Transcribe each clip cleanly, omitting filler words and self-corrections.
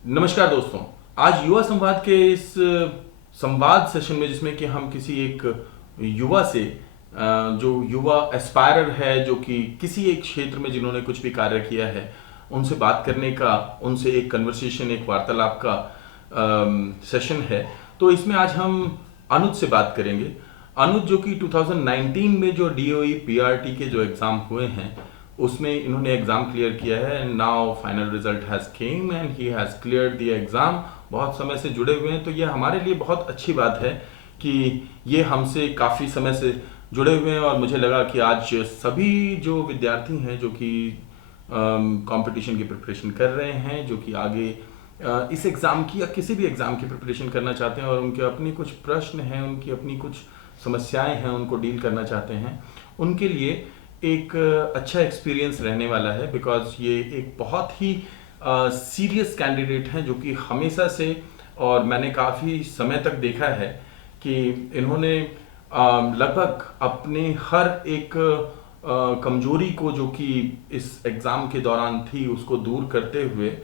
नमस्कार दोस्तों। आज युवा संवाद के इस संवाद सेशन में जिसमें कि हम किसी एक युवा से जो युवा एस्पायरर है, जो कि किसी एक क्षेत्र में जिन्होंने कुछ भी कार्य किया है, उनसे बात करने का, उनसे एक कन्वर्सेशन, एक वार्तालाप का सेशन है। तो इसमें आज हम अनुज से बात करेंगे। अनुज जो कि 2019 में जो डीओई पीआरटी के जो एग्ज़ाम हुए हैं उसमें इन्होंने एग्ज़ाम क्लियर किया है। Now final result has came and he has cleared the exam. बहुत समय से जुड़े हुए हैं, तो ये हमारे लिए बहुत अच्छी बात है कि ये हमसे काफ़ी समय से जुड़े हुए हैं। और मुझे लगा कि आज सभी जो विद्यार्थी हैं जो कि कंपटीशन की प्रिपरेशन कर रहे हैं, जो कि आगे इस एग्ज़ाम की या किसी भी एग्ज़ाम की प्रिपरेशन करना चाहते हैं और उनके अपनी कुछ प्रश्न हैं, उनकी अपनी कुछ समस्याएं हैं, उनको डील करना चाहते हैं, उनके लिए एक अच्छा एक्सपीरियंस रहने वाला है। बिकॉज ये एक बहुत ही सीरियस कैंडिडेट हैं जो कि हमेशा से, और मैंने काफ़ी समय तक देखा है कि इन्होंने लगभग अपने हर एक कमजोरी को जो कि इस एग्ज़ाम के दौरान थी उसको दूर करते हुए,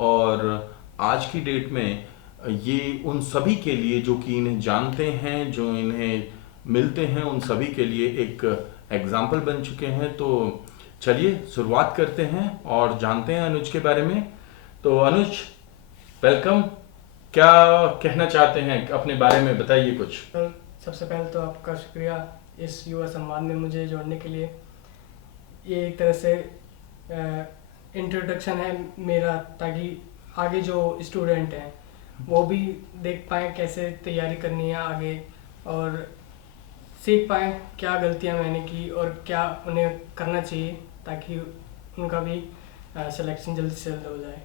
और आज की डेट में ये उन सभी के लिए जो कि इन्हें जानते हैं, जो इन्हें मिलते हैं, उन सभी के लिए एक एग्जाम्पल बन चुके हैं। तो चलिए शुरुआत करते हैं और जानते हैं अनुज के बारे में। तो अनुज, वेलकम। क्या कहना चाहते हैं, अपने बारे में बताइए कुछ। सबसे पहले तो आपका शुक्रिया इस युवा संवाद में मुझे जोड़ने के लिए। ये एक तरह से इंट्रोडक्शन है मेरा, ताकि आगे जो स्टूडेंट हैं वो भी देख पाएँ कैसे तैयारी करनी है आगे, और सीख पाएँ क्या गलतियां मैंने की और क्या उन्हें करना चाहिए, ताकि उनका भी सिलेक्शन जल्द से जल्द हो जाए।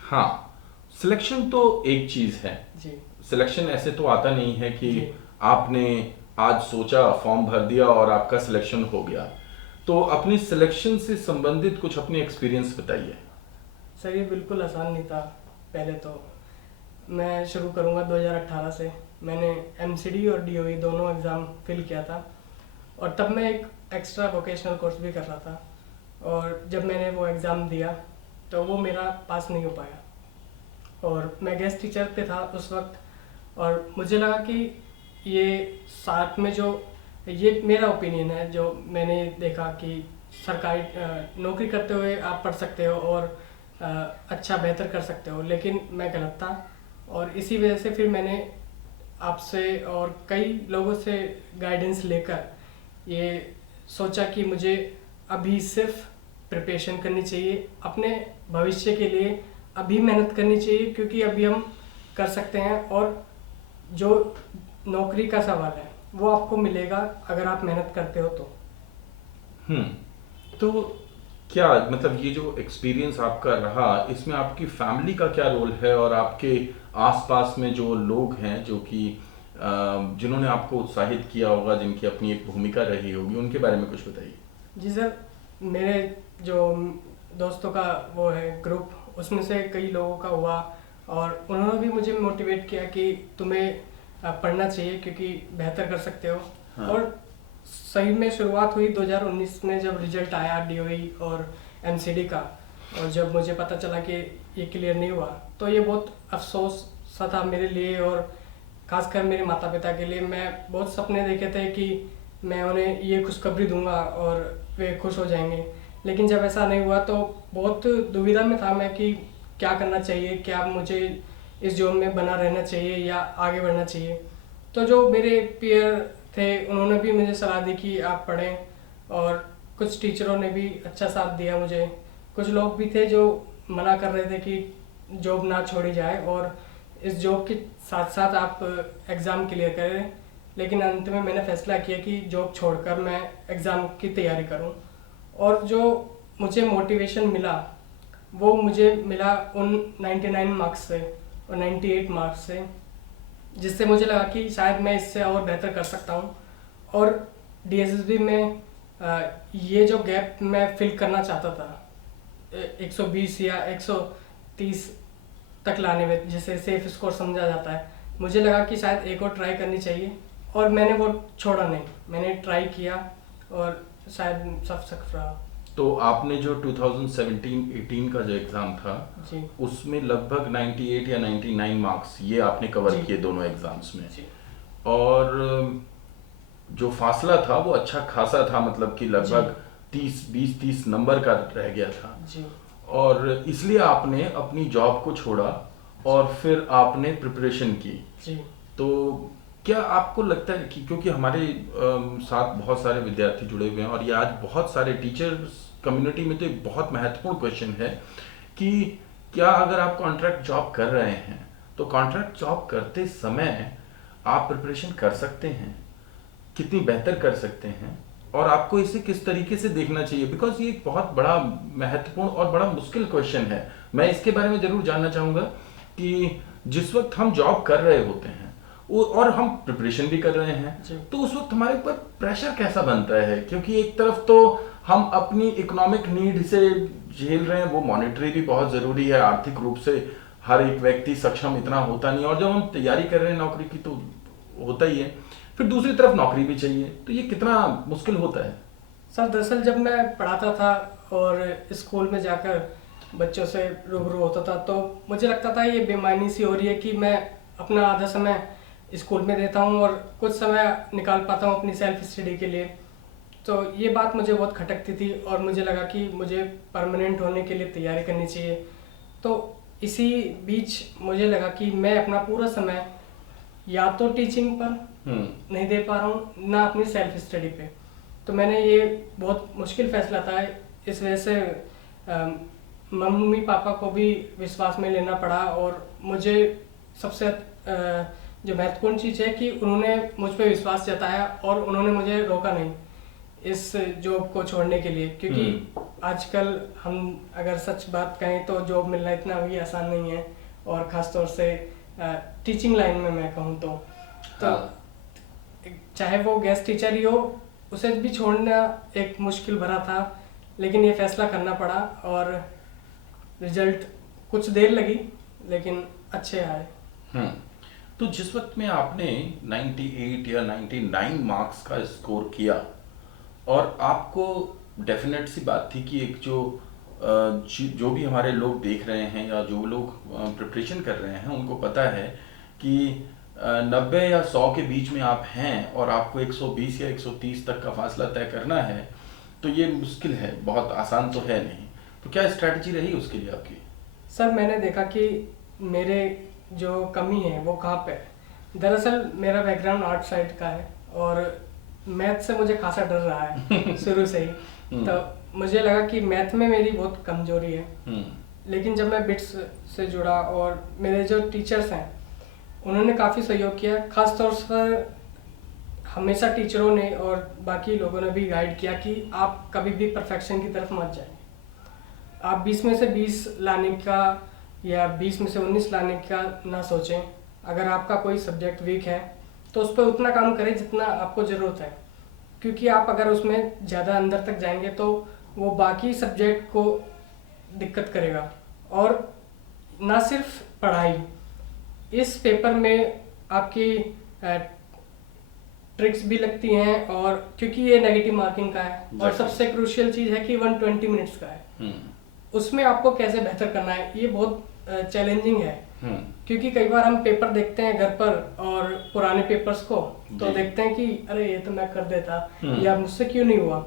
हाँ, सिलेक्शन तो एक चीज़ है जी सिलेक्शन ऐसे तो आता नहीं है कि जी आपने आज सोचा, फॉर्म भर दिया और आपका सिलेक्शन हो गया। तो अपनी सिलेक्शन से संबंधित कुछ अपने एक्सपीरियंस बताइए। सर, ये बिल्कुल आसान नहीं था। पहले तो मैं शुरू करूँगा 2018 से। मैंने एमसीडी और डीओई दोनों एग्ज़ाम फिल किया था, और तब मैं एक एक्स्ट्रा वोकेशनल कोर्स भी कर रहा था। और जब मैंने वो एग्ज़ाम दिया तो वो मेरा पास नहीं हो पाया, और मैं गेस्ट टीचर पे था उस वक्त। और मुझे लगा कि ये साथ में जो, ये मेरा ओपिनियन है, जो मैंने देखा कि सरकारी नौकरी करते हुए आप पढ़ सकते हो और अच्छा बेहतर कर सकते हो, लेकिन मैं गलत था। और इसी वजह से फिर मैंने आपसे और कई लोगों से गाइडेंस लेकर ये सोचा कि मुझे अभी सिर्फ प्रिपरेशन करनी चाहिए, अपने भविष्य के लिए अभी मेहनत करनी चाहिए, क्योंकि अभी हम कर सकते हैं। और जो नौकरी का सवाल है वो आपको मिलेगा अगर आप मेहनत करते हो तो। हम्म। तो क्या मतलब ये जो एक्सपीरियंस आपका रहा, इसमें आपकी फैमिली का क्या रोल है, और आपके आसपास में जो लोग हैं जो कि जिन्होंने आपको उत्साहित किया होगा, जिनकी अपनी एक भूमिका रही होगी, उनके बारे में कुछ बताइए। जी सर, मेरे जो दोस्तों का वो है ग्रुप, उसमें से कई लोगों का हुआ, और उन्होंने भी मुझे मोटिवेट किया कि तुम्हें पढ़ना चाहिए क्योंकि बेहतर कर सकते हो। हाँ। और सही में शुरुआत हुई 2019 में, जब रिजल्ट आया डीओई और एमसीडी का, और जब मुझे पता चला कि ये क्लियर नहीं हुआ, तो ये बहुत अफसोस सा था मेरे लिए, और खासकर मेरे माता पिता के लिए। मैं बहुत सपने देखे थे कि मैं उन्हें ये खुशखबरी दूंगा और वे खुश हो जाएंगे, लेकिन जब ऐसा नहीं हुआ तो बहुत दुविधा में था मैं कि क्या करना चाहिए, क्या मुझे इस जॉब में बना रहना चाहिए या आगे बढ़ना चाहिए। तो जो मेरे पीयर थे उन्होंने भी मुझे सलाह दी कि आप पढ़ें, और कुछ टीचरों ने भी अच्छा साथ दिया मुझे। कुछ लोग भी थे जो मना कर रहे थे कि जॉब ना छोड़ी जाए और इस जॉब के साथ साथ आप एग्ज़ाम क्लियर करें, लेकिन अंत में मैंने फैसला किया कि जॉब छोड़कर मैं एग्ज़ाम की तैयारी करूं। और जो मुझे मोटिवेशन मिला वो मुझे मिला उन 99 मार्क्स से और 98 मार्क्स से, जिससे मुझे लगा कि शायद मैं इससे और बेहतर कर सकता हूं। और डीएसएसबी में ये जो गैप मैं फिल करना चाहता था 120 या 130 तक लाने में, जिसे सेफ स्कोर समझा जाता है, मुझे लगा कि शायद एक और ट्राई करनी चाहिए, और मैंने वो छोड़ा नहीं, मैंने ट्राई किया और शायद सब सक्सेस रहा। तो आपने जो 2017-18 का जो एग्ज़ाम था जी उसमें लगभग 98 या 99 मार्क्स ये आपने कवर जी किए दोनों एग्ज़ाम्स में। जी और जो फासला था वो अच्छा खासा था, मतलब कि जी लगभग 30 नंबर का रह गया था। जी और इसलिए आपने अपनी जॉब को छोड़ा और फिर आपने प्रिपरेशन की। जी तो क्या आपको लगता है कि क्योंकि हमारे साथ बहुत सारे विद्यार्थी जुड़े हुए हैं और ये आज बहुत सारे टीचर्स कम्युनिटी में तो एक बहुत महत्वपूर्ण क्वेश्चन है कि क्या अगर आप कॉन्ट्रैक्ट जॉब कर रहे हैं तो कॉन्ट्रैक्ट जॉब करते समय आप प्रिपरेशन कर सकते हैं, कितनी बेहतर कर सकते हैं, और आपको इसे किस तरीके से देखना चाहिए, बिकॉज ये एक बहुत बड़ा महत्वपूर्ण और बड़ा मुश्किल क्वेश्चन है। मैं इसके बारे में जरूर जानना चाहूंगा कि जिस वक्त हम जॉब कर रहे होते हैं और हम प्रिपरेशन भी कर रहे हैं जी तो उस वक्त हमारे ऊपर प्रेशर कैसा बनता है, क्योंकि एक तरफ तो हम अपनी इकोनॉमिक नीड से झेल रहे हैं, वो मॉनेटरी भी बहुत जरूरी है, आर्थिक रूप से हर एक व्यक्ति सक्षम इतना होता नहीं, और जब हम तैयारी कर रहे हैं नौकरी की तो होता ही है, फिर दूसरी तरफ नौकरी भी चाहिए, तो ये कितना मुश्किल होता है। सर दरअसल जब मैं पढ़ाता था और स्कूल में जाकर बच्चों से रूबरू होता था तो मुझे लगता था ये बेमानी सी हो रही है कि मैं अपना आधा समय स्कूल में देता हूँ और कुछ समय निकाल पाता हूँ अपनी सेल्फ स्टडी के लिए। तो ये बात मुझे बहुत खटकती थी और मुझे लगा कि मुझे परमानेंट होने के लिए तैयारी करनी चाहिए। तो इसी बीच मुझे लगा कि मैं अपना पूरा समय या तो टीचिंग पर नहीं दे पा रहा हूँ ना अपनी सेल्फ स्टडी पे। तो मैंने ये बहुत मुश्किल फैसला था, इस वजह से मम्मी पापा को भी विश्वास में लेना पड़ा और मुझे सबसे जो महत्वपूर्ण चीज़ है कि उन्होंने मुझ पर विश्वास जताया और उन्होंने मुझे रोका नहीं इस जॉब को छोड़ने के लिए, क्योंकि आजकल हम अगर सच बात कहें तो जॉब मिलना इतना भी आसान नहीं है, और ख़ासतौर से टीचिंग लाइन में मैं कहूँ तो चाहे वो गेस्ट टीचर ही हो उसे भी छोड़ना एक मुश्किल भरा था, लेकिन ये फैसला करना पड़ा और रिजल्ट कुछ देर लगी लेकिन अच्छे आए। तो जिस वक्त में आपने 98 या 99 मार्क्स का स्कोर किया और आपको डेफिनेट सी बात थी कि एक जो भी हमारे लोग देख रहे हैं या जो लोग प्रिपरेशन कर रहे हैं उनको पता है कि 90 या 100 के बीच में आप हैं और आपको 120 या 130 तक का फासला तय करना है, तो ये मुश्किल है, बहुत आसान तो है नहीं। तो क्या स्ट्रैटेजी रही उसके लिए आपकी? सर मैंने देखा कि मेरे जो कमी है वो कहाँ पे है। दरअसल मेरा बैकग्राउंड आर्ट साइड का है और मैथ से मुझे खासा डर रहा है शुरू से ही। तो मुझे लगा कि मैथ में मेरी बहुत कमजोरी है। लेकिन जब मैं बिट्स से जुड़ा और मेरे जो टीचर्स हैं उन्होंने काफ़ी सहयोग किया, खास तौर पर हमेशा टीचरों ने और बाकी लोगों ने भी गाइड किया कि आप कभी भी परफेक्शन की तरफ मत जाएं। आप 20 में से 20 लाने का या 20 में से 19 लाने का ना सोचें। अगर आपका कोई सब्जेक्ट वीक है तो उस पर उतना काम करें जितना आपको ज़रूरत है, क्योंकि आप अगर उसमें ज़्यादा अंदर तक जाएंगे तो वो बाकी सब्जेक्ट को दिक्कत करेगा। और ना सिर्फ पढ़ाई, इस पेपर में आपकी ट्रिक्स भी लगती हैं, और क्योंकि ये नेगेटिव मार्किंग का है और सबसे क्रूशियल चीज़ है कि 120 मिनट्स का है, उसमें आपको कैसे बेहतर करना है ये बहुत चैलेंजिंग है। क्योंकि कई बार हम पेपर देखते हैं घर पर और पुराने पेपर्स को तो देखते हैं कि अरे ये तो मैं कर देता या मुझसे क्यों नहीं हुआ,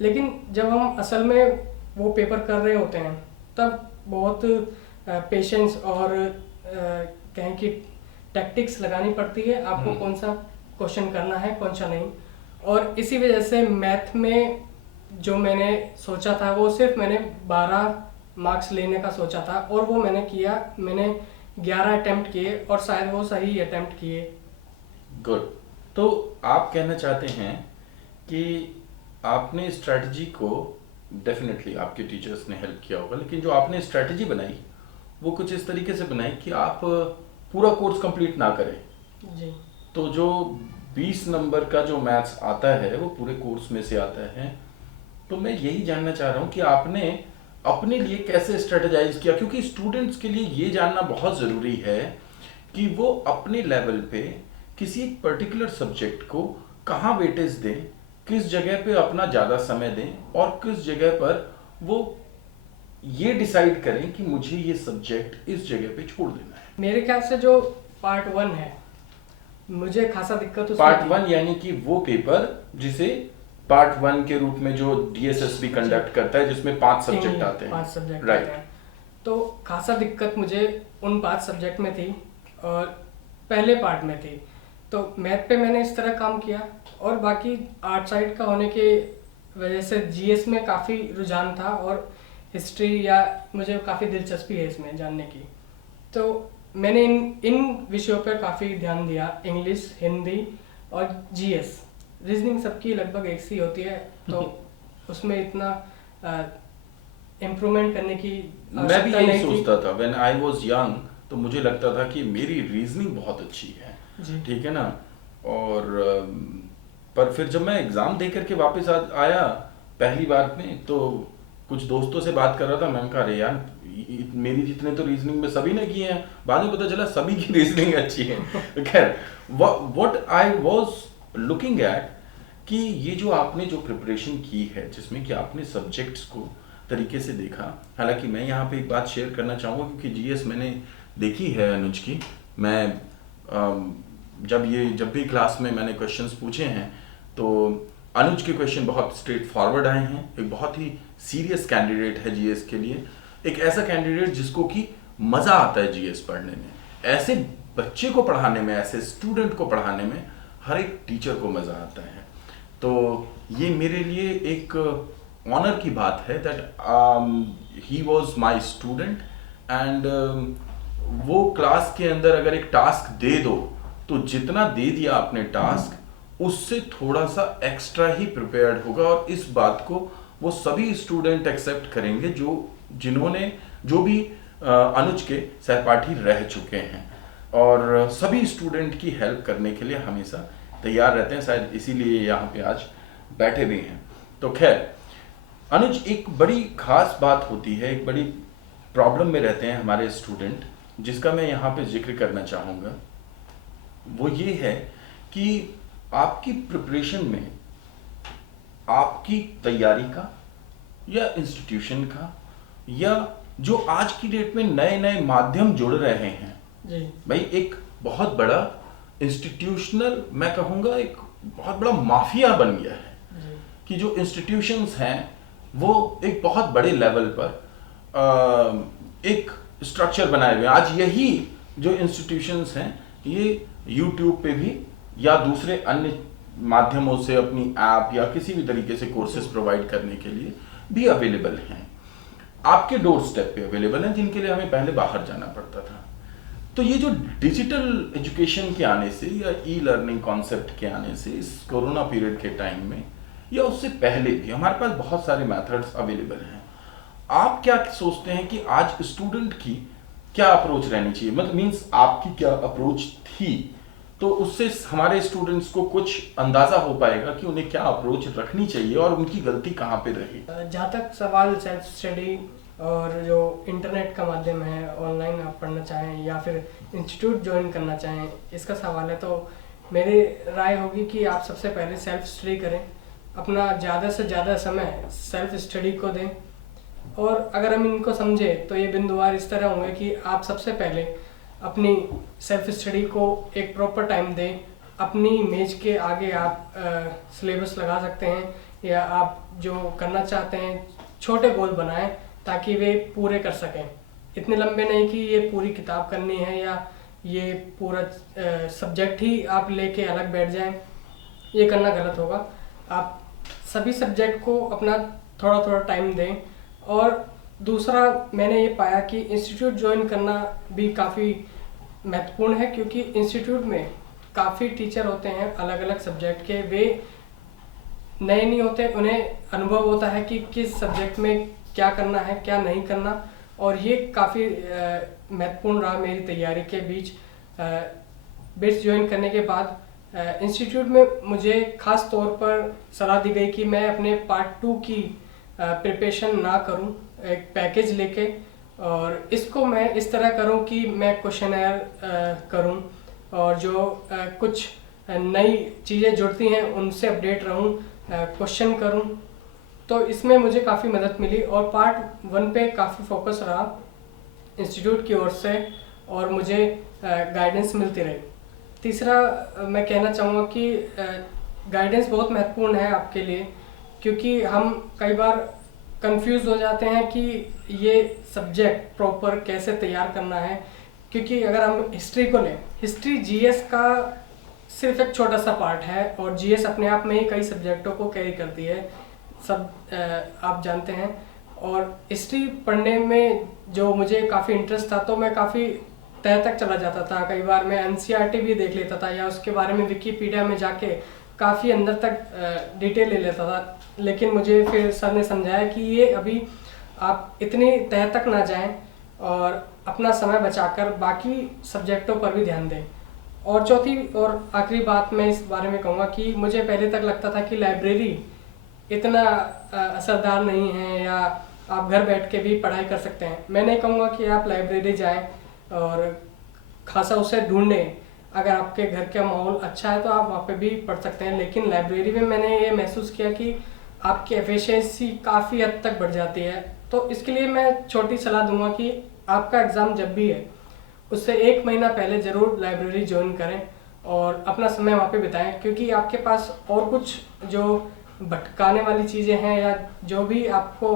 लेकिन जब हम असल में वो पेपर कर रहे होते हैं तब बहुत पेशेंस और कहें कि टैक्टिक्स लगानी पड़ती है आपको, कौन सा क्वेश्चन करना है कौन सा नहीं। और इसी वजह से मैथ में जो मैंने सोचा था वो सिर्फ मैंने 12 मार्क्स लेने का सोचा था और वो मैंने किया। मैंने 11 अटेम्प्ट किए और शायद वो सही अटेम्प्ट किए। गुड। तो आप कहना चाहते हैं कि आपने स्ट्रैटेजी को, डेफिनेटली आपके टीचर्स ने हेल्प किया होगा, लेकिन जो आपने स्ट्रैटेजी बनाई वो कुछ इस तरीके से बनाई कि आप पूरा कोर्स कंप्लीट ना करें। जी। तो जो 20 नंबर का जो मैथ्स आता है वो पूरे कोर्स में से आता है। तो मैं यही जानना चाह रहा हूँ कि आपने अपने लिए कैसे स्ट्रेटेजाइज किया, क्योंकि स्टूडेंट्स के लिए ये जानना बहुत ज़रूरी है कि वो अपने लेवल पे किसी एक पर्टिकुलर सब्जेक्ट को कहाँ वेटेज दें किस जगह पे अपना ज़्यादा समय दें और किस जगह पर वो ये डिसाइड करें कि मुझे ये सब्जेक्ट इस जगह पे छोड़ देना है। मेरे ख्याल से जो पार्ट 1 है, मुझे खासा दिक्कत उसमें पार्ट थी। 1 यानी कि वो पेपर जिसे पार्ट 1 के रूप में जो डीएसएसबी कंडक्ट करता है, जिसमें 5 सब्जेक्ट आते हैं। 5 सब्जेक्ट राइट। आते हैं। तो खासा दिक्कत मुझे उन 5 सब्जेक्ट में थी और पहले पार्ट में थी। तो मैथ पे मैंने इस तरह काम किया और बाकी आर्ट साइड का होने के वजह से जीएस में काफ़ी रुझान था और हिस्ट्री या मुझे काफ़ी दिलचस्पी है इसमें जानने की। तो मैंने इन विषयों पर काफ़ी ध्यान दिया, इंग्लिश, हिंदी और जीएस। रीजनिंग सबकी लगभग एक सी होती है, तो उसमें इतना इम्प्रूवमेंट करने की मैं भी आवश्यकता यही नहीं थी। सोचता था व्हेन आई वाज यंग, तो मुझे लगता था कि मेरी रीजनिंग बहुत अच्छी है, जी। ठीक है ना। और पर फिर जब मैं एग्जाम दे करके वापस आया पहली बार में, तो कुछ दोस्तों से बात कर रहा था, मैंने कहा अरे यार मेरी जितने तो रीजनिंग में सभी ने किए हैं, बाद में पता चला सभी की रीजनिंग अच्छी है। खैर, what I was looking at कि ये जो आपने जो प्रिपरेशन की है, जिसमें कि आपने सब्जेक्ट्स को तरीके से देखा। हालांकि मैं यहाँ पे एक बात शेयर करना चाहूँगा, क्योंकि जीएस मैंने देखी है अनुज की। मैं जब भी क्लास में मैंने क्वेश्चंस पूछे हैं, तो अनुज के क्वेश्चन बहुत स्ट्रेट फॉरवर्ड आए हैं। एक बहुत ही सीरियस कैंडिडेट है जीएस के लिए, एक ऐसा कैंडिडेट जिसको कि मज़ा आता है जीएस पढ़ने में। ऐसे बच्चे को पढ़ाने में, ऐसे स्टूडेंट को पढ़ाने में हर एक टीचर को मज़ा आता है। तो ये मेरे लिए एक ऑनर की बात है that he was my student and वो क्लास के अंदर अगर एक टास्क दे दो, तो जितना दे दिया आपने टास्क, उससे थोड़ा सा एक्स्ट्रा ही प्रिपेयर्ड होगा। और इस बात को वो सभी स्टूडेंट एक्सेप्ट करेंगे जो भी अनुज के सहपाठी रह चुके हैं, और सभी स्टूडेंट की हेल्प करने के लिए हमेशा तैयार रहते हैं। शायद इसीलिए यहाँ पे आज बैठे भी हैं। तो खैर अनुज, एक बड़ी खास बात होती है, एक बड़ी प्रॉब्लम में रहते हैं हमारे स्टूडेंट, जिसका मैं यहाँ पे जिक्र करना चाहूँगा। वो ये है कि आपकी प्रिपरेशन में आपकी तैयारी का या इंस्टीट्यूशन का या जो आज की डेट में नए नए माध्यम जुड़ रहे हैं, जी। भाई एक बहुत बड़ा इंस्टीट्यूशनल, मैं कहूँगा एक बहुत बड़ा माफिया बन गया है जी। कि जो इंस्टीट्यूशंस हैं वो एक बहुत बड़े लेवल पर एक स्ट्रक्चर बनाए हुए हैं। आज यही जो इंस्टीट्यूशंस हैं ये यूट्यूब पे भी या दूसरे अन्य माध्यमों से अपनी ऐप या किसी भी तरीके से कोर्सेज प्रोवाइड करने के लिए भी अवेलेबल हैं, आपके डोर स्टेप पे अवेलेबल हैं, जिनके लिए हमें पहले बाहर जाना पड़ता था। तो ये जो डिजिटल एजुकेशन के आने से या ई लर्निंग कॉन्सेप्ट के आने से इस कोरोना पीरियड के टाइम में या उससे पहले भी हमारे पास बहुत सारे मेथड्स अवेलेबल हैं। आप क्या सोचते हैं कि आज स्टूडेंट की क्या अप्रोच रहनी चाहिए, मतलब मीन्स आपकी क्या अप्रोच थी, तो उससे हमारे स्टूडेंट्स को कुछ अंदाजा हो पाएगा कि उन्हें क्या अप्रोच रखनी चाहिए और उनकी गलती कहाँ पे रही। जहाँ तक सवाल सेल्फ स्टडी और जो इंटरनेट का माध्यम है, ऑनलाइन आप पढ़ना चाहें या फिर इंस्टीट्यूट ज्वाइन करना चाहें, इसका सवाल है, तो मेरी राय होगी कि आप सबसे पहले सेल्फ स्टडी करें, अपना ज़्यादा से ज़्यादा समय सेल्फ स्टडी को दें। और अगर हम इनको समझें तो ये बिंदुवार इस तरह होंगे कि आप सबसे पहले अपनी सेल्फ स्टडी को एक प्रॉपर टाइम दें। अपनी मेज के आगे आप सिलेबस लगा सकते हैं या आप जो करना चाहते हैं छोटे गोल बनाएं ताकि वे पूरे कर सकें। इतने लंबे नहीं कि ये पूरी किताब करनी है या ये पूरा सब्जेक्ट ही आप लेके अलग बैठ जाएं, ये करना गलत होगा। आप सभी सब्जेक्ट को अपना थोड़ा थोड़ा टाइम दें। और दूसरा मैंने ये पाया कि इंस्टीट्यूट ज्वाइन करना भी काफ़ी महत्वपूर्ण है, क्योंकि इंस्टीट्यूट में काफ़ी टीचर होते हैं अलग अलग सब्जेक्ट के, वे नए नहीं होते, उन्हें अनुभव होता है कि किस सब्जेक्ट में क्या करना है क्या नहीं करना। और ये काफ़ी महत्वपूर्ण रहा मेरी तैयारी के बीच। बिट्स ज्वाइन करने के बाद इंस्टीट्यूट में मुझे ख़ास तौर पर सलाह दी गई कि मैं अपने पार्ट 2 की प्रिपरेशन ना करूं, एक पैकेज लेके, और इसको मैं इस तरह करूं कि मैं क्वेश्चनर करूं और जो कुछ नई चीज़ें जुड़ती हैं उनसे अपडेट रहूं, क्वेश्चन करूं, तो इसमें मुझे काफ़ी मदद मिली और पार्ट 1 पे काफ़ी फोकस रहा इंस्टीट्यूट की ओर से और मुझे गाइडेंस मिलती रही। तीसरा मैं कहना चाहूँगा कि गाइडेंस बहुत महत्वपूर्ण है आपके लिए, क्योंकि हम कई बार कंफ्यूज हो जाते हैं कि ये सब्जेक्ट प्रॉपर कैसे तैयार करना है। क्योंकि अगर हम हिस्ट्री को लें, हिस्ट्री जीएस का सिर्फ एक छोटा सा पार्ट है और जीएस अपने आप में ही कई सब्जेक्टों को कैरी करती है, सब आप जानते हैं। और हिस्ट्री पढ़ने में जो मुझे काफ़ी इंटरेस्ट था, तो मैं काफ़ी तह तक चला जाता था। कई बार मैं एनसीईआरटी भी देख लेता था या उसके बारे में विकिपीडिया में जाके काफ़ी अंदर तक डिटेल ले लेता था। लेकिन मुझे फिर सर ने समझाया कि ये अभी आप इतनी तह तक ना जाएं और अपना समय बचाकर बाकी सब्जेक्टों पर भी ध्यान दें। और चौथी और आखिरी बात मैं इस बारे में कहूँगा कि मुझे पहले तक लगता था कि लाइब्रेरी इतना असरदार नहीं है या आप घर बैठ के भी पढ़ाई कर सकते हैं। मैं नहीं कहूँगा कि आप लाइब्रेरी जाएं और खासा उसे ढूंढें। अगर आपके घर का माहौल अच्छा है तो आप वहाँ पे भी पढ़ सकते हैं, लेकिन लाइब्रेरी में मैंने ये महसूस किया कि आपकी एफिशिएंसी काफ़ी हद तक बढ़ जाती है। तो इसके लिए मैं छोटी सलाह दूंगा कि आपका एग्ज़ाम जब भी है उससे 1 महीना पहले ज़रूर लाइब्रेरी ज्वाइन करें और अपना समय वहाँ पे बिताएं, क्योंकि आपके पास और कुछ जो भटकाने वाली चीज़ें हैं या जो भी आपको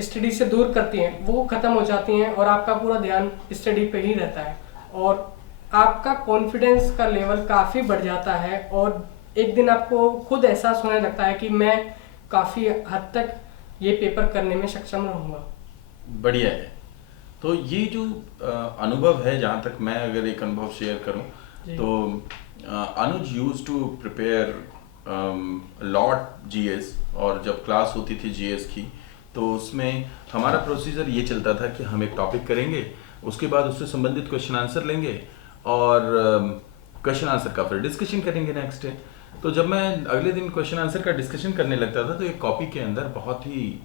स्टडी से दूर करती हैं वो ख़त्म हो जाती हैं और आपका पूरा ध्यान स्टडी पे ही रहता है और आपका कॉन्फिडेंस का लेवल काफ़ी बढ़ जाता है और एक दिन आपको खुद एहसास होने लगता है कि मैं काफ़ी हद तक ये पेपर करने में सक्षम रहूँगा। बढ़िया है। तो ये जो अनुभव है, जहाँ तक मैं अगर एक अनुभव शेयर करूँ तो Anuj used to prepare lot GS, और जब क्लास होती थी जीएस की तो उसमें हमारा प्रोसीजर ये चलता था कि हम एक टॉपिक करेंगे, उसके बाद उससे संबंधित क्वेश्चन आंसर लेंगे और क्वेश्चन आंसर का फिर डिस्कशन करेंगे नेक्स्ट डे। तो जब मैं अगले दिन क्वेश्चन आंसर का डिस्कशन करने लगता था तो एक कॉपी के अंदर बहुत ही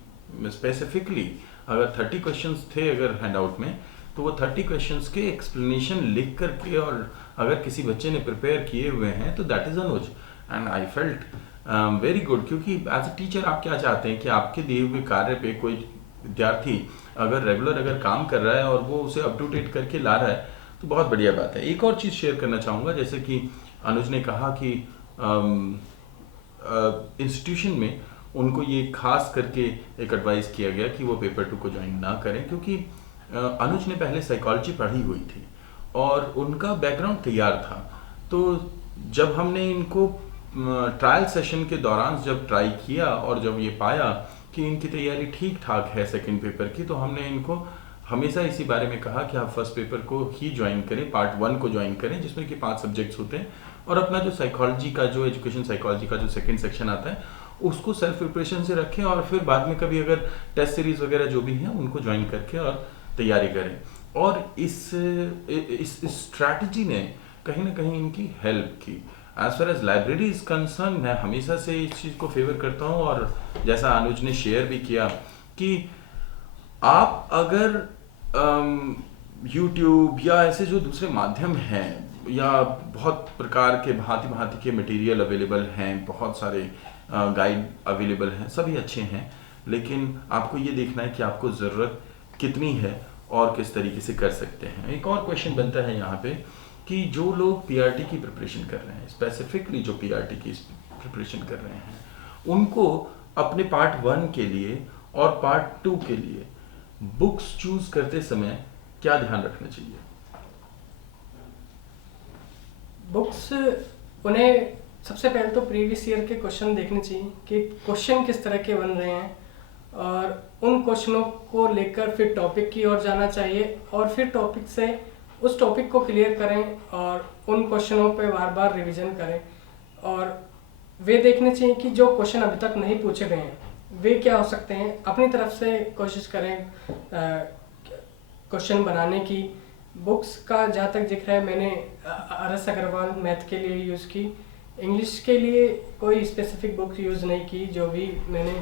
स्पेसिफिकली अगर 30 क्वेश्चंस थे अगर हैंडआउट में, तो वो 30 क्वेश्चंस के एक्सप्लेनेशन लिख करके, और अगर किसी बच्चे ने प्रिपेयर किए हुए हैं तो that is Anuj. And I felt very good, क्योंकि एज अ टीचर आप क्या चाहते हैं कि आपके दिए हुए कार्य पे कोई विद्यार्थी अगर रेगुलर अगर काम कर रहा है और वो उसे अप टू डेट करके ला रहा है तो बहुत बढ़िया बात है। एक और चीज़ शेयर करना चाहूँगा, जैसे कि अनुज ने कहा कि इंस्टीट्यूशन में उनको ये खास करके एक एडवाइस किया गया कि वो पेपर 2 को ज्वाइन ना करें, क्योंकि अनुज ने पहले साइकोलॉजी पढ़ी हुई थी और उनका बैकग्राउंड तैयार था। तो जब हमने इनको ट्रायल सेशन के दौरान जब ट्राई किया और जब ये पाया कि इनकी तैयारी ठीक ठाक है सेकंड पेपर की, तो हमने इनको हमेशा इसी बारे में कहा कि आप फर्स्ट पेपर को ही ज्वाइन करें, पार्ट 1 को ज्वाइन करें जिसमें कि 5 सब्जेक्ट्स होते हैं, और अपना जो साइकोलॉजी का जो एजुकेशन साइकोलॉजी का जो सेकंड सेक्शन आता है उसको सेल्फ प्रिपरेशन से रखें और फिर बाद में कभी अगर टेस्ट सीरीज वगैरह जो भी हैं उनको ज्वाइन करके और तैयारी करें। और इस स्ट्रैटेजी ने कहीं ना कहीं इनकी हेल्प की। As far as library is concern, मैं हमेशा से इस चीज़ को फेवर करता हूँ, और जैसा अनुज ने शेयर भी किया कि आप अगर यूट्यूब या ऐसे जो दूसरे माध्यम हैं या बहुत प्रकार के भांति भांति के मटेरियल अवेलेबल हैं, बहुत सारे गाइड अवेलेबल हैं, सभी अच्छे हैं, लेकिन आपको ये देखना है कि आपको ज़रूरत कितनी है और किस तरीके से कर सकते हैं। एक और क्वेश्चन बनता है यहाँ पे कि जो लोग पीआरटी की प्रिपरेशन कर रहे हैं, स्पेसिफिकली जो पीआरटी की प्रिपरेशन कर रहे हैं, उनको अपने पार्ट 1 के लिए और पार्ट 2 के लिए बुक्स चूज करते समय क्या ध्यान रखना चाहिए? बुक्स, उन्हें सबसे पहले तो प्रीवियस ईयर के क्वेश्चन देखने चाहिए कि क्वेश्चन किस तरह के बन रहे हैं, और उन क्वेश्चनों को लेकर फिर टॉपिक की ओर जाना चाहिए और फिर टॉपिक से उस टॉपिक को क्लियर करें और उन क्वेश्चनों पे बार बार रिवीजन करें। और वे देखने चाहिए कि जो क्वेश्चन अभी तक नहीं पूछे गए हैं वे क्या हो सकते हैं, अपनी तरफ से कोशिश करें क्वेश्चन बनाने की। बुक्स का जहाँ तक जिक्र है, मैंने RS अग्रवाल मैथ के लिए यूज़ की, इंग्लिश के लिए कोई स्पेसिफिक बुक यूज़ नहीं की, जो भी मैंने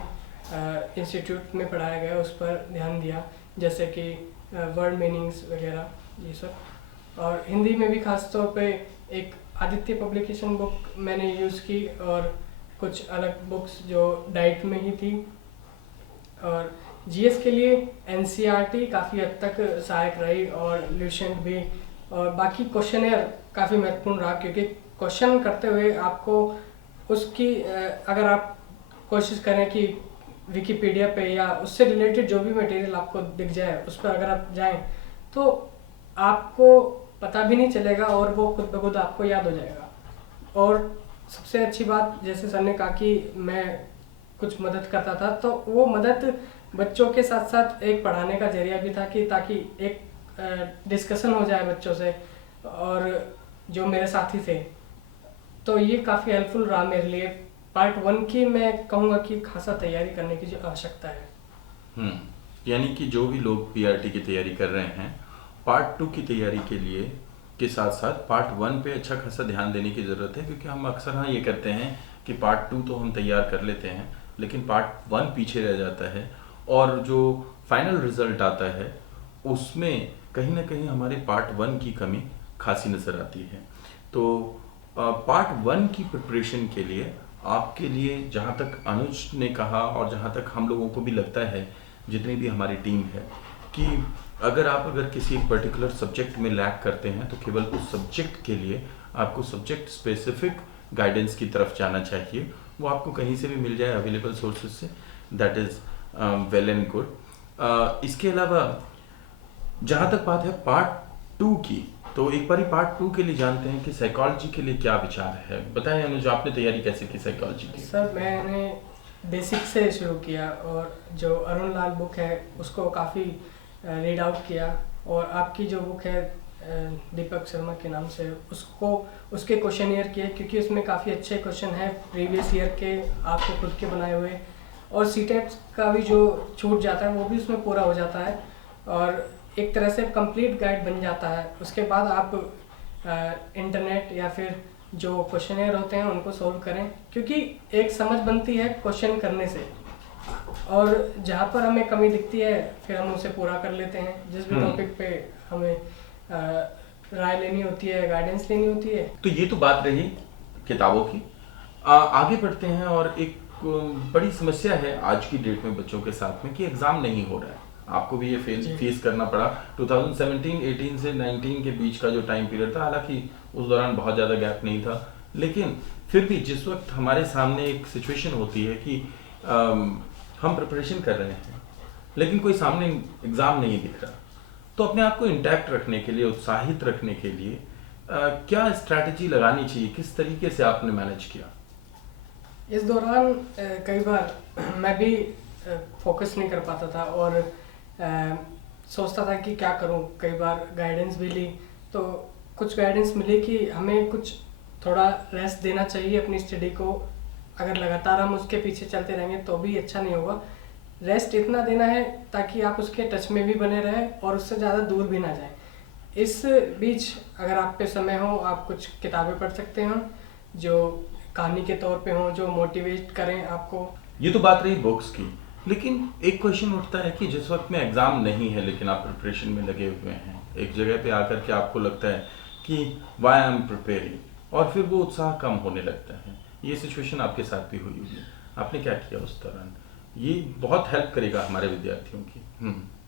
इंस्टीट्यूट में पढ़ाया गया उस पर ध्यान दिया, जैसे कि वर्ड मीनिंग्स वगैरह ये सब। और हिंदी में भी खास तौर पे एक आदित्य पब्लिकेशन बुक मैंने यूज़ की और कुछ अलग बुक्स जो डाइट में ही थी। और जीएस के लिए एनसीईआरटी काफ़ी हद तक सहायक रही और ल्यूसेंट भी, और बाकी क्वेश्चनेयर काफ़ी महत्वपूर्ण रहा, क्योंकि क्वेश्चन करते हुए आपको उसकी अगर आप कोशिश करें कि विकिपीडिया पे या उससे रिलेटेड जो भी मटेरियल आपको दिख जाए उस पर अगर आप जाएं तो आपको पता भी नहीं चलेगा और वो खुद ब खुद आपको याद हो जाएगा। और सबसे अच्छी बात, जैसे सर ने कहा कि मैं कुछ मदद करता था, तो वो मदद बच्चों के साथ साथ एक पढ़ाने का जरिया भी था कि ताकि एक डिस्कशन हो जाए बच्चों से और जो मेरे साथी थे। तो ये काफ़ी हेल्पफुल रहा मेरे लिए। पार्ट 1 की मैं कहूँगा कि खासा तैयारी करने की जो आवश्यकता है। यानी कि जो भी लोग पीआरटी की तैयारी कर रहे हैं, पार्ट 2 की तैयारी के लिए के साथ साथ पार्ट 1 पे अच्छा खासा ध्यान देने की ज़रूरत है, क्योंकि हम अक्सर हाँ ये करते हैं कि पार्ट 2 तो हम तैयार कर लेते हैं लेकिन पार्ट 1 पीछे रह जाता है और जो फाइनल रिजल्ट आता है उसमें कहीं ना कहीं हमारे पार्ट 1 की कमी खासी नज़र आती है। तो पार्ट 1 की प्रिपरेशन के लिए आपके लिए, जहाँ तक अनुज ने कहा और जहाँ तक हम लोगों को भी लगता है, जितनी भी हमारी टीम है, कि अगर किसी एक पर्टिकुलर सब्जेक्ट में लैक करते हैं तो केवल उस सब्जेक्ट के लिए आपको सब्जेक्ट स्पेसिफिक गाइडेंस की तरफ जाना चाहिए। वो आपको कहीं से भी मिल जाए अवेलेबल सोर्सेज से, that is well and good. इसके अलावा जहाँ तक बात है पार्ट 2 की, तो एक बार पार्ट 2 के लिए जानते हैं कि साइकोलॉजी के लिए क्या विचार है। बताएं अनुज, आपने तैयारी कैसे की साइकोलॉजी की? सर मैंने बेसिक से शुरू किया और जो अरुण लाल बुक है उसको काफ़ी रीड आउट किया, और आपकी जो बुक है दीपक शर्मा के नाम से, उसके क्वेश्चनियर किए, क्योंकि उसमें काफ़ी अच्छे क्वेश्चन हैं प्रीवियस ईयर के आपको खुद के बनाए हुए, और सीटेट का भी जो छूट जाता है वो भी उसमें पूरा हो जाता है और एक तरह से कंप्लीट गाइड बन जाता है। उसके बाद आप इंटरनेट या फिर जो क्वेश्चनियर होते हैं उनको सोल्व करें, क्योंकि एक समझ बनती है क्वेश्चन करने से, और जहाँ पर हमें कमी दिखती है फिर हम उसे पूरा कर लेते हैं। जिस भी टॉपिक पे हमें राय लेनी होती है, गाइडेंस लेनी होती है। तो ये तो बात रही किताबों की। आगे बढ़ते हैं, और एक बड़ी समस्या है आज की डेट में बच्चों के साथ में कि एग्ज़ाम नहीं हो रहा है। आपको भी ये फेस करना पड़ा। 2017-18 से 19 के बीच का जो टाइम पीरियड था, हालांकि उस दौरान बहुत ज़्यादा गैप नहीं था, लेकिन फिर भी जिस वक्त हमारे सामने एक सिचुएशन होती है कि हम प्रिपरेशन कर रहे हैं लेकिन कोई सामने एग्ज़ाम नहीं दिख रहा, तो अपने आप को इंटैक्ट रखने के लिए, उत्साहित रखने के लिए क्या स्ट्रैटेजी लगानी चाहिए? किस तरीके से आपने मैनेज किया? इस दौरान कई बार मैं भी फोकस नहीं कर पाता था और सोचता था कि क्या करूं। कई बार गाइडेंस भी ली तो कुछ गाइडेंस मिली कि हमें कुछ थोड़ा रेस्ट देना चाहिए अपनी स्टडी को। अगर लगातार हम उसके पीछे चलते रहेंगे तो भी अच्छा नहीं होगा। रेस्ट इतना देना है ताकि आप उसके टच में भी बने रहें और उससे ज़्यादा दूर भी ना जाएं। इस बीच अगर आप पे समय हो, आप कुछ किताबें पढ़ सकते हो जो कहानी के तौर पे हो, जो मोटिवेट करें आपको। ये तो बात रही बुक्स की, लेकिन एक क्वेश्चन उठता है कि जिस वक्त में एग्ज़ाम नहीं है लेकिन आप प्रिपरेशन में लगे हुए हैं, एक जगह पे आकर के आपको लगता है कि वाई आई एम प्रिपेयरिंग, और फिर वो उत्साह कम होने लगता है। ये सिचुएशन आपके साथ भी हुई होगी, आपने क्या किया उस दौरान? ये बहुत हेल्प करेगा हमारे विद्यार्थियों की।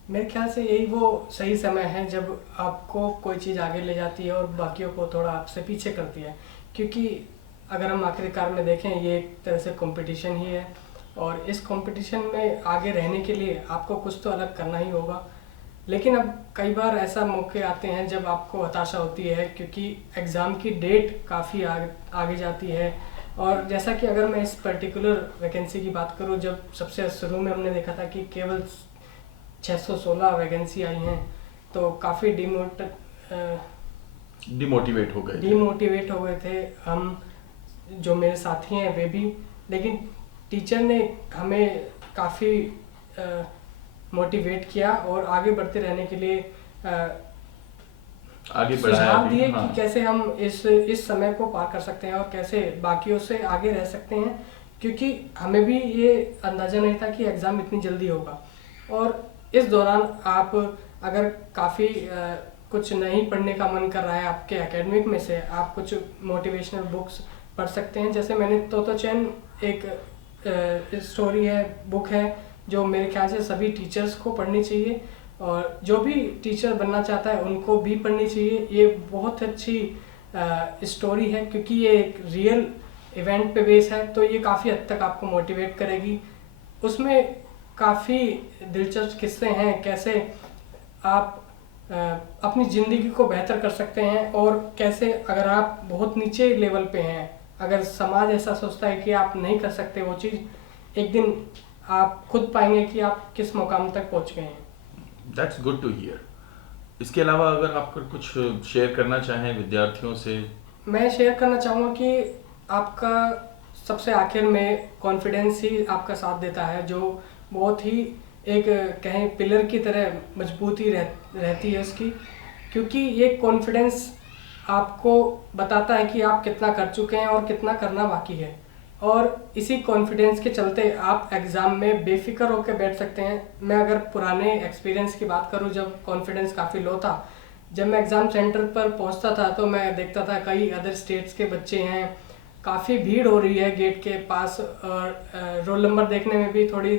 मेरे ख्याल से यही वो सही समय है जब आपको कोई चीज़ आगे ले जाती है और बाकियों को थोड़ा आपसे पीछे करती है, क्योंकि अगर हम आखिरकार में देखें ये एक तरह से कंपटीशन ही है और इस कंपटीशन में आगे रहने के लिए आपको कुछ तो अलग करना ही होगा। लेकिन अब कई बार ऐसा मौके आते हैं जब आपको हताशा होती है क्योंकि एग्ज़ाम की डेट काफ़ी आगे जाती है। और जैसा कि अगर मैं इस पर्टिकुलर वैकेंसी की बात करूं, जब सबसे शुरू में हमने देखा था कि केवल 616 वैकेंसी आई हैं तो काफ़ी डिमोटिवेट हो गए थे हम, जो मेरे साथी हैं वे भी। लेकिन टीचर ने हमें काफ़ी मोटिवेट किया और आगे बढ़ते रहने के लिए आगे सुझाव दिए हाँ। कि कैसे हम इस समय को पार कर सकते हैं और कैसे बाकियों से आगे रह सकते हैं, क्योंकि हमें भी ये अंदाज़ा नहीं था कि एग्ज़ाम इतनी जल्दी होगा। और इस दौरान आप अगर काफ़ी कुछ नहीं पढ़ने का मन कर रहा है आपके एकेडमिक में से, आप कुछ मोटिवेशनल बुक्स पढ़ सकते हैं। जैसे मैंने तोतो चैन एक स्टोरी है, बुक है, जो मेरे ख्याल से सभी टीचर्स को पढ़नी चाहिए और जो भी टीचर बनना चाहता है उनको भी पढ़नी चाहिए। ये बहुत अच्छी स्टोरी है क्योंकि ये एक रियल इवेंट पे बेस है, तो ये काफ़ी हद तक आपको मोटिवेट करेगी। उसमें काफ़ी दिलचस्प किस्से हैं, कैसे आप अपनी ज़िंदगी को बेहतर कर सकते हैं और कैसे अगर आप बहुत नीचे लेवल पे हैं, अगर समाज ऐसा सोचता है कि आप नहीं कर सकते वो चीज़, एक दिन आप खुद पाएंगे कि आप किस मुकाम तक पहुंच गए हैं। That's good to hear. इसके अलावा अगर आप कुछ शेयर करना चाहें विद्यार्थियों से। मैं शेयर करना चाहूँगा कि आपका सबसे आखिर में कॉन्फिडेंस ही आपका साथ देता है, जो बहुत ही एक कहें पिलर की तरह मजबूती रहती है इसकी, क्योंकि ये कॉन्फिडेंस आपको बताता है कि आप कितना कर चुके हैं और कितना करना बाकी है, और इसी कॉन्फिडेंस के चलते आप एग्ज़ाम में बेफिक्र होकर बैठ सकते हैं। मैं अगर पुराने एक्सपीरियंस की बात करूं, जब कॉन्फिडेंस काफ़ी लो था, जब मैं एग्ज़ाम सेंटर पर पहुंचता था तो मैं देखता था कई अदर स्टेट्स के बच्चे हैं, काफ़ी भीड़ हो रही है गेट के पास, और रोल नंबर देखने में भी थोड़ी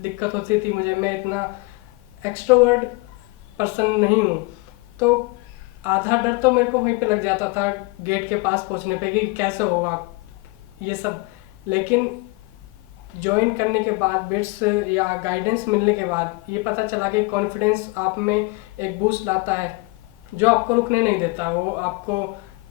दिक्कत होती थी मुझे। मैं इतना एक्सट्रोवर्ट पर्सन नहीं हूँ, तो आधा डर तो मेरे को वहीं पे लग जाता था गेट के पास पहुंचने पे कि कैसे होगा ये सब। लेकिन ज्वाइन करने के बाद, बिट्स या गाइडेंस मिलने के बाद ये पता चला कि कॉन्फिडेंस आप में एक बूस्ट लाता है जो आपको रुकने नहीं देता। वो आपको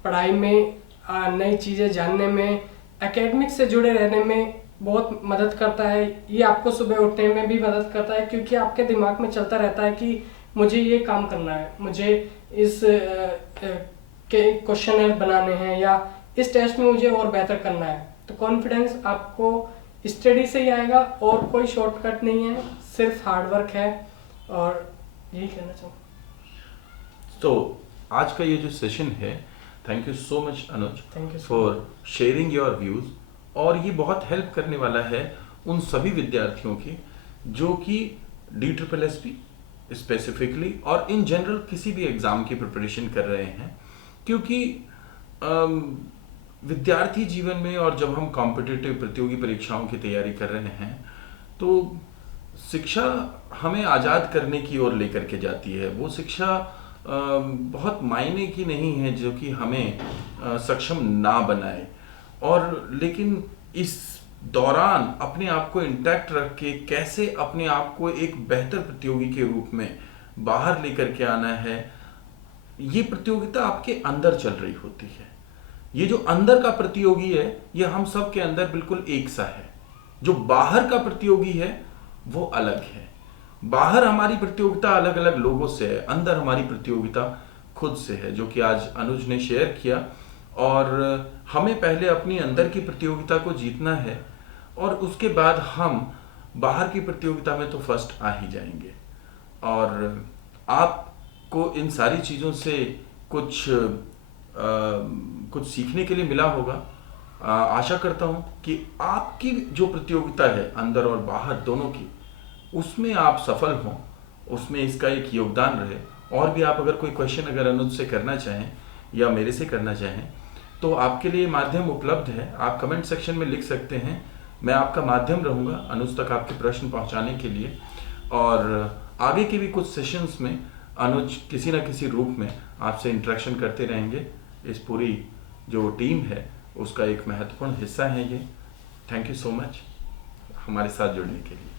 पढ़ाई में, नई चीज़ें जानने में, एकेडमिक से जुड़े रहने में बहुत मदद करता है। ये आपको सुबह उठने में भी मदद करता है क्योंकि आपके दिमाग में चलता रहता है कि मुझे ये काम करना है, मुझे इस के क्वेश्चनर बनाने हैं, या इस टेस्ट में मुझे और बेहतर करना है। तो कॉन्फिडेंस आपको स्टडी से ही आएगा और कोई शॉर्टकट नहीं है, सिर्फ हार्डवर्क है, और यही कहना चाहूँगा। तो आज का ये जो सेशन है, thank you so much Anuj Thank you so for sharing your views, और ये बहुत हेल्प करने वाला है उन सभी विद्यार्थियों की जो कि DSSP स्पेसिफिकली और इन जनरल किसी भी एग्ज़ाम की प्रिपरेशन कर रहे हैं। क्योंकि विद्यार्थी जीवन में, और जब हम कॉम्पिटिटिव प्रतियोगी परीक्षाओं की तैयारी कर रहे हैं, तो शिक्षा हमें आज़ाद करने की ओर लेकर के जाती है। वो शिक्षा बहुत मायने की नहीं है जो कि हमें सक्षम ना बनाए, और लेकिन इस दौरान अपने आप को इंटैक्ट रख के कैसे अपने आप को एक बेहतर प्रतियोगी के रूप में बाहर लेकर के आना है, ये प्रतियोगिता आपके अंदर चल रही होती है। ये जो अंदर का प्रतियोगी है, ये हम सब के अंदर बिल्कुल एक सा है। जो बाहर का प्रतियोगी है वो अलग है। बाहर हमारी प्रतियोगिता अलग अलग लोगों से है, अंदर हमारी प्रतियोगिता खुद से है, जो कि आज अनुज ने शेयर किया। और हमें पहले अपनी अंदर की प्रतियोगिता को जीतना है, और उसके बाद हम बाहर की प्रतियोगिता में तो फर्स्ट आ ही जाएंगे। और आपको इन सारी चीज़ों से कुछ सीखने के लिए मिला होगा। आशा करता हूँ कि आपकी जो प्रतियोगिता है अंदर और बाहर दोनों की, उसमें आप सफल हों, उसमें इसका एक योगदान रहे। और भी आप अगर कोई क्वेश्चन अगर अनुज से करना चाहें या मेरे से करना चाहें, तो आपके लिए माध्यम उपलब्ध है। आप कमेंट सेक्शन में लिख सकते हैं, मैं आपका माध्यम रहूँगा अनुज तक आपके प्रश्न पहुँचाने के लिए। और आगे के भी कुछ सेशंस में अनुज किसी न किसी रूप में आपसे इंटरेक्शन करते रहेंगे। इस पूरी जो टीम है उसका एक महत्वपूर्ण हिस्सा है ये। थैंक यू सो मच हमारे साथ जुड़ने के लिए।